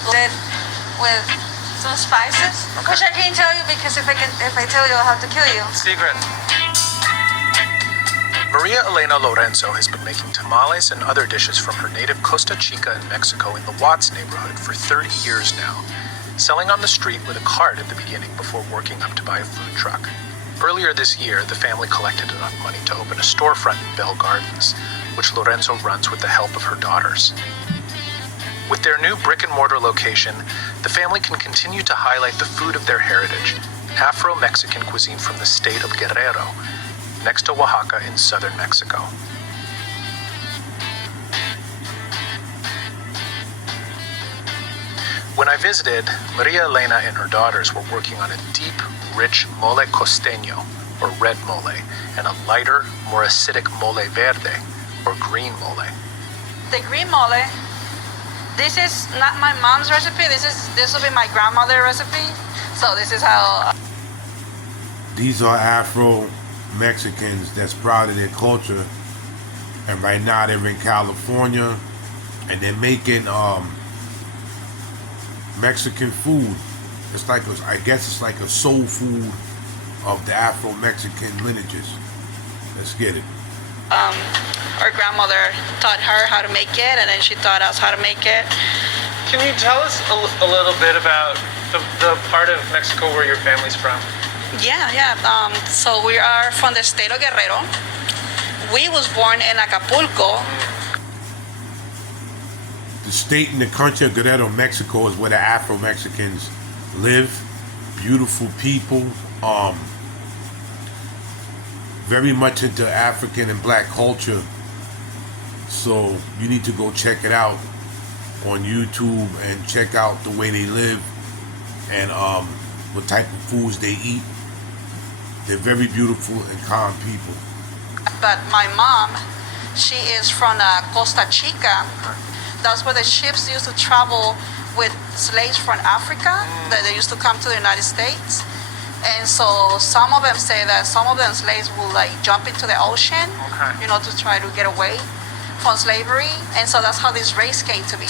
It with some spices, which I can't tell you because if I tell you, I'll have to kill you. Secret. Maria Elena Lorenzo has been making tamales and other dishes from her native Costa Chica in Mexico in the Watts neighborhood for 30 years now, selling on the street with a cart at the beginning before working up to buy a food truck. Earlier this year, the family collected enough money to open a storefront in Bell Gardens, which Lorenzo runs with the help of her daughters. With their new brick-and-mortar location, the family can continue to highlight the food of their heritage, Afro Mexican cuisine from the state of Guerrero, next to Oaxaca in southern Mexico. When I visited, Maria Elena and her daughters were working on a deep, rich mole costeño, or red mole, and a lighter, more acidic mole verde, or green mole. The green mole, this is not my mom's recipe. This will be my grandmother's recipe. So this is how. These are Afro Mexicans that's proud of their culture, and right now they're in California, and they're making Mexican food. It's like I guess it's like a soul food of the Afro Mexican lineages. Let's get it. Our grandmother taught her how to make it, and then she taught us how to make it. Can you tell us a little bit about the part of Mexico where your family's from? Yeah. So we are from the state of Guerrero. We was born in Acapulco. The state and the country of Guerrero, Mexico, is where the Afro Mexicans live. Beautiful people. Very much into African and black culture. So you need to go check it out on YouTube and check out the way they live and what type of foods they eat. They're very beautiful and calm people. But my mom, she is from Costa Chica. That's where the ships used to travel with slaves from Africa that they used to come to the United States. And so some of them say that some of them slaves will like jump into the ocean, to try to get away from slavery. And so that's how this race came to be.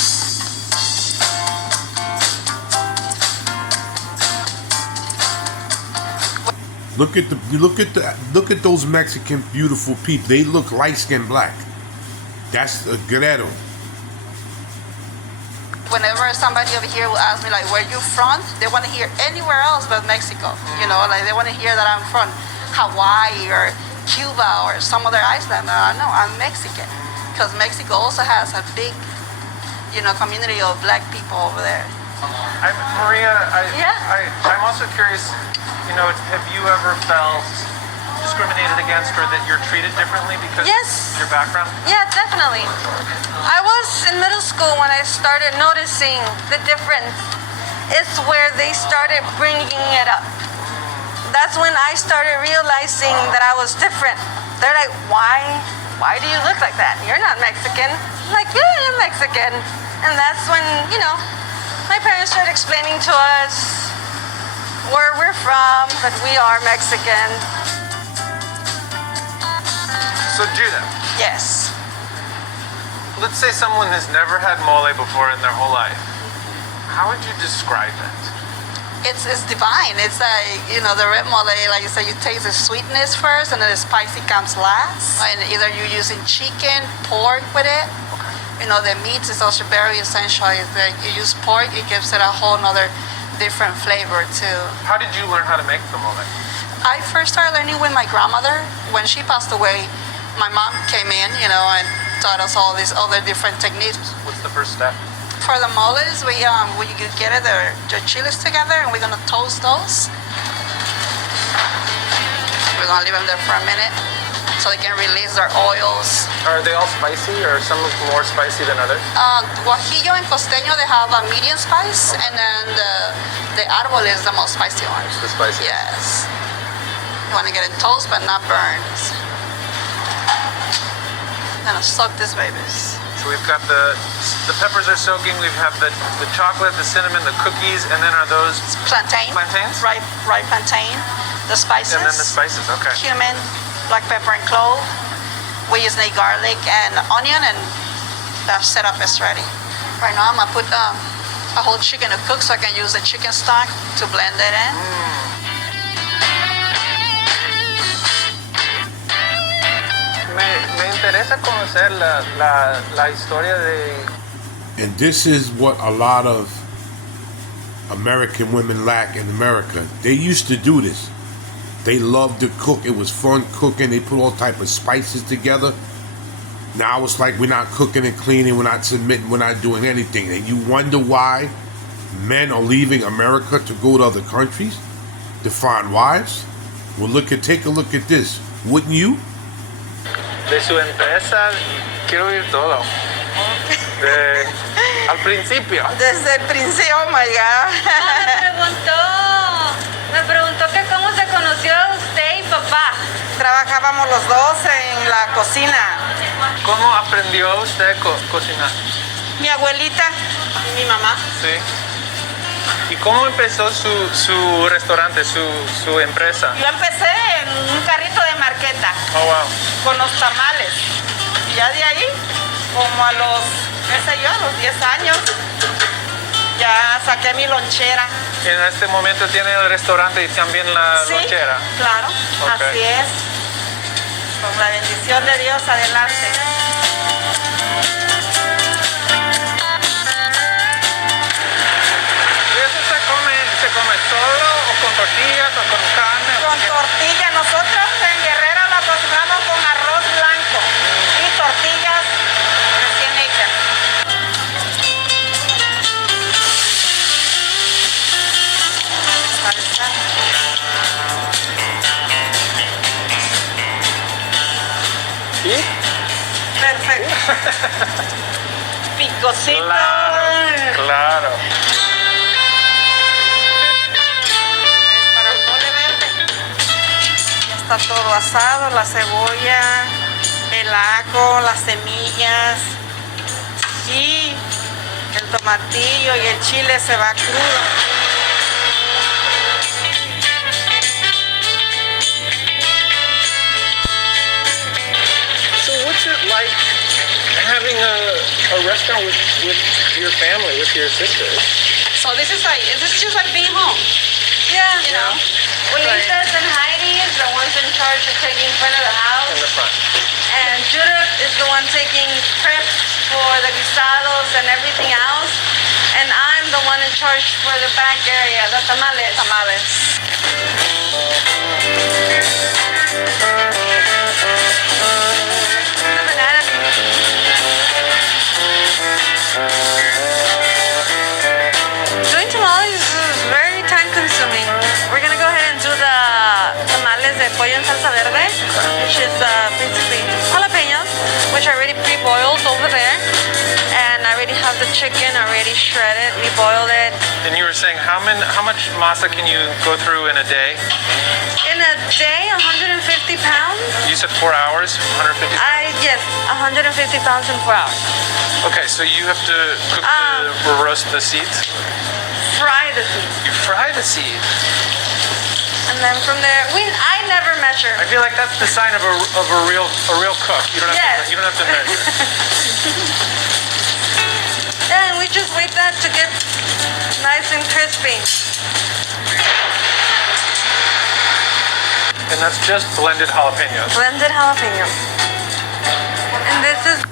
Look at those Mexican beautiful people. They look light skinned black. That's a Guerrero. Whenever somebody over here will ask me like where you from, they want to hear anywhere else but Mexico. Like they want to hear that I'm from Hawaii or Cuba or some other island. No, I'm Mexican, because Mexico also has a big, community of black people over there. Maria, I'm also curious. Have you ever felt discriminated against or that you're treated differently because of your background? Yeah, definitely. I was in middle school when I started noticing the difference. It's where they started bringing it up. That's when I started realizing that I was different. They're like, why do you look like that? You're not Mexican. I'm like, yeah, I'm Mexican. And that's when, my parents started explaining to us where we're from, that we are Mexican. So Judah. Yes. Let's say someone has never had mole before in their whole life. How would you describe it? It's divine. It's like, the red mole, like you said, you taste the sweetness first and then the spicy comes last. And either you're using chicken, pork with it. The meat is also very essential. If you use pork, it gives it a whole nother different flavor too. How did you learn how to make the mole? I first started learning with my grandmother. When she passed away, my mom came in, and taught us all these other different techniques. What's the first step? For the moles, we get the chiles together and we're gonna toast those. We're gonna leave them there for a minute so they can release their oils. Are they all spicy or some more spicy than others? Guajillo and costeño, they have a medium spice, and then the árbol is the most spicy one. It's the spiciest. Yes. You wanna get it toast but not burned. Gonna soak these babies. So we've got the peppers are soaking. We have the chocolate, the cinnamon, the cookies, and then are those plantains? Ripe plantain. The spices. And then the spices. Okay. Cumin, black pepper, and clove. We use garlic and onion, and the setup is ready. Right now, I'm gonna put a whole chicken to cook, so I can use the chicken stock to blend it in. Me interesa conocer la historia de... And this is what a lot of American women lack in America. They used to do this. They loved to cook. It was fun cooking. They put all type of spices together. Now it's like we're not cooking and cleaning. We're not submitting. We're not doing anything. And you wonder why men are leaving America to go to other countries to find wives. Well, take a look at this. Wouldn't you? De su empresa, quiero oír todo. Al principio. Desde el principio, oh my God. Me preguntó que cómo se conoció usted y papá. Trabajábamos los dos en la cocina. ¿Cómo aprendió usted a cocinar? Mi abuelita y mi mamá. Sí. ¿Y cómo empezó su restaurante, su empresa? Yo empecé en un carrito de marqueta. Oh, wow. Con los tamales. Y ya de ahí, como a los, qué sé yo, a los 10 años, ya saqué mi lonchera. En este momento tiene el restaurante y también la Sí, lonchera. claro, Ok. así es. Con la bendición de Dios, adelante. ¿Y eso se come solo o con tortillas o con carne? Con tortilla, nosotros en Guerrero la cocinamos con arroz blanco y tortillas recién hechas. Ahí está. ¿Sí? Perfecto. Picosito. Claro. Para el mole verde. Ya está todo asado, la cebolla, el ajo, las semillas y el tomatillo y el chile se va crudo. So what's it like having a restaurant with your family, with your sisters? So this is just like being home. Yeah, You know? Ulises and Heidi is the ones in charge of taking front of the In house. the front. and Judith is the one taking prep for the guisados and everything else. And I'm the one in charge for the back area, the tamales. Tamales. The banana. Doing tamales is very time consuming. We're gonna go ahead and do the tamales de pollo en salsa verde, which is basically jalapenos, which are already pre-boiled over there. And I already have the chicken already shredded. We boiled it. And you were saying how much masa can you go through in a day? In a day, 150 pounds. You said 4 hours, 150. Yes, 150 pounds in 4 hours. Okay, so you have to cook or roast the seeds. Fry the seeds. You fry the seed. And then from there, I never measure. I feel like that's the sign of a real cook. You don't have Yes. to, you don't have to measure. Yeah, and we just wait that to get nice and crispy. And that's just blended jalapenos. Blended jalapenos. And this is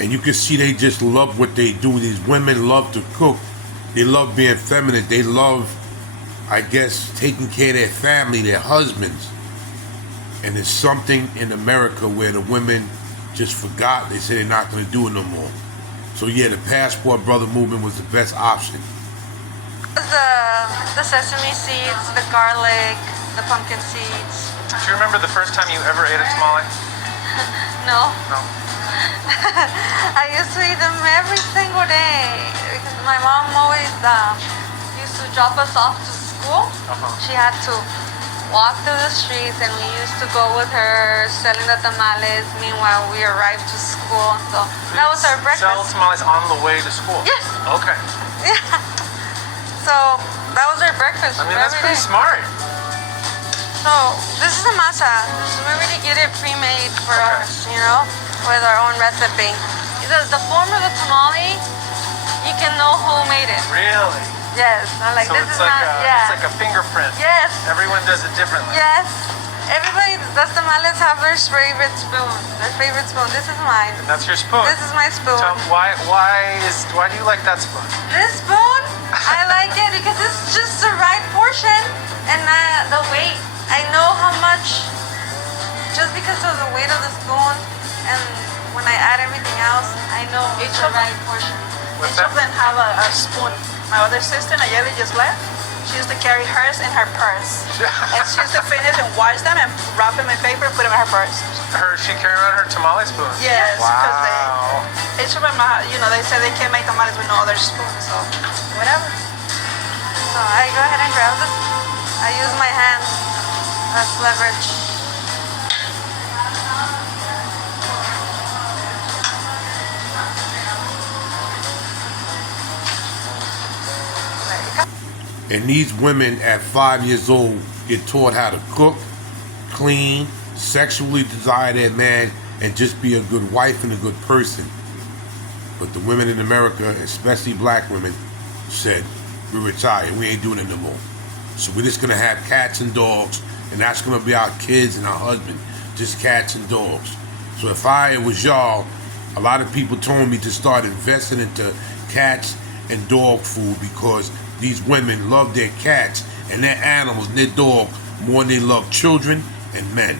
And you can see they just love what they do. These women love to cook. They love being feminine. They love, I guess, taking care of their family, their husbands. And there's something in America where the women just forgot. They say they're not going to do it no more. So yeah, the Passport Brother movement was the best option. the sesame seeds, the garlic, the pumpkin seeds. Do you remember the first time you ever ate a tamale? No. No. I used to eat them every single day because my mom always used to drop us off to school. She had to walk through the streets and we used to go with her selling the tamales. Meanwhile, we arrived to school. So that was our breakfast. Sell tamales on the way to school? Yes. Okay. Yeah. So that was our breakfast. I mean, that's every pretty day. smart. So this is the masa. We already get it pre-made for us, with our own recipe. The form of the tamale, you can know who made it. Really? Yes. I'm like, So this it's is like not. it's like a fingerprint. Yes. Everyone does it differently. Yes. Everybody does tamales have their favorite spoon. Their favorite spoon. This is mine. And that's your spoon. This is my spoon. Tell me, why do you like that spoon? This spoon, I like it because it's just the right portion and the weight. I know how much, just because of the weight of the spoon, and when I add everything else, I know it's the right portion. What's Each that? of them have a spoon. My other sister, Nayeli, just left. She used to carry hers in her purse. And she used to finish and wash them and wrap them in paper and put them in her purse. She carried around her tamale spoon. Yes, because Wow. each of them, they say they can't make tamales with no other spoon, so whatever. So I go ahead and grab this. I use my hands as leverage. And these women at 5 years old get taught how to cook, clean, sexually desire their man, and just be a good wife and a good person. But the women in America, especially black women, said, we're retired, we ain't doing it no more. So we're just gonna have cats and dogs, and that's gonna be our kids and our husband, just cats and dogs. So if I was y'all, a lot of people told me to start investing into cats and dog food because these women love their cats and their animals and their dog more than they love children and men.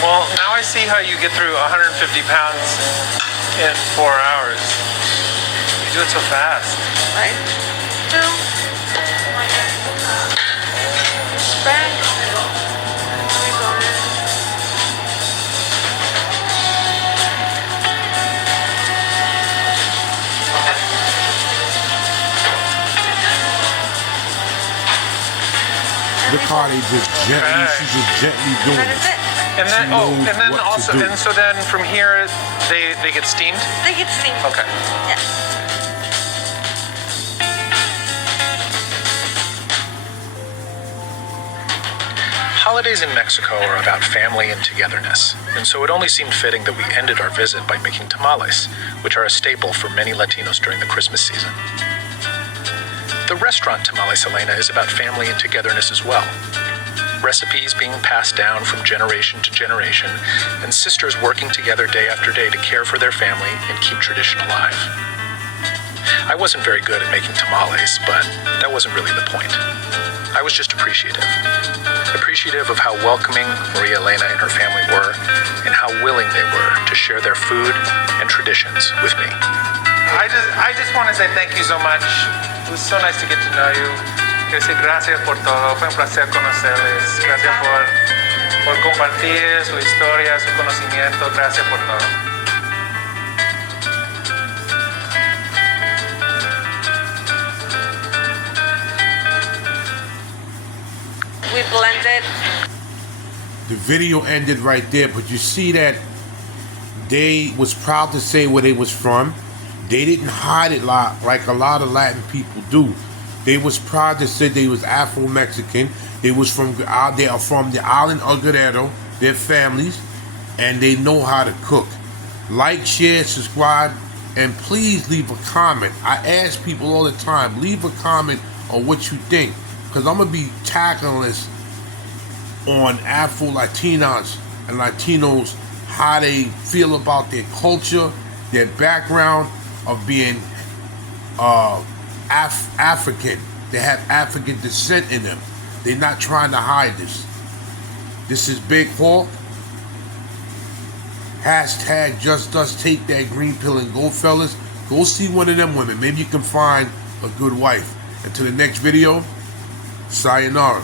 Well, now I see how you get through 150 pounds in 4 hours. You do it so fast. Right? Two. Spread. There we go. Look how they just gently, she's just gently doing That it. is it. And then, She knows and then what to also, do. and so then from here, they get steamed. They get steamed. Okay. Yes. Holidays in Mexico are about family and togetherness, and so it only seemed fitting that we ended our visit by making tamales, which are a staple for many Latinos during the Christmas season. The restaurant Tamale Selena is about family and togetherness as well. Recipes being passed down from generation to generation, and sisters working together day after day to care for their family and keep tradition alive. I wasn't very good at making tamales, but that wasn't really the point. I was just appreciative. Appreciative of how welcoming Maria Elena and her family were, and how willing they were to share their food and traditions with me. I just want to say thank you so much. It was so nice to get to know you. Quiero decir gracias por todo. Fue un placer conocerles. Gracias por compartir su historia, su conocimiento. Gracias por todo. We blended. The video ended right there, but you see that they was proud to say where they was from. They didn't hide it like a lot of Latin people do. They was proud to say they was Afro Mexican. They was they are from the island of Guerrero, their families, and they know how to cook. Like, share, subscribe, and please leave a comment. I ask people all the time, leave a comment on what you think, because I'm gonna be tackling this on Afro Latinas and Latinos, how they feel about their culture, their background of being African. They have African descent in them. They're not trying to hide this. This is Big Hawk. Hashtag just us. Take that green pill and go, fellas. Go see one of them women. Maybe you can find a good wife. Until the next video, sayonara.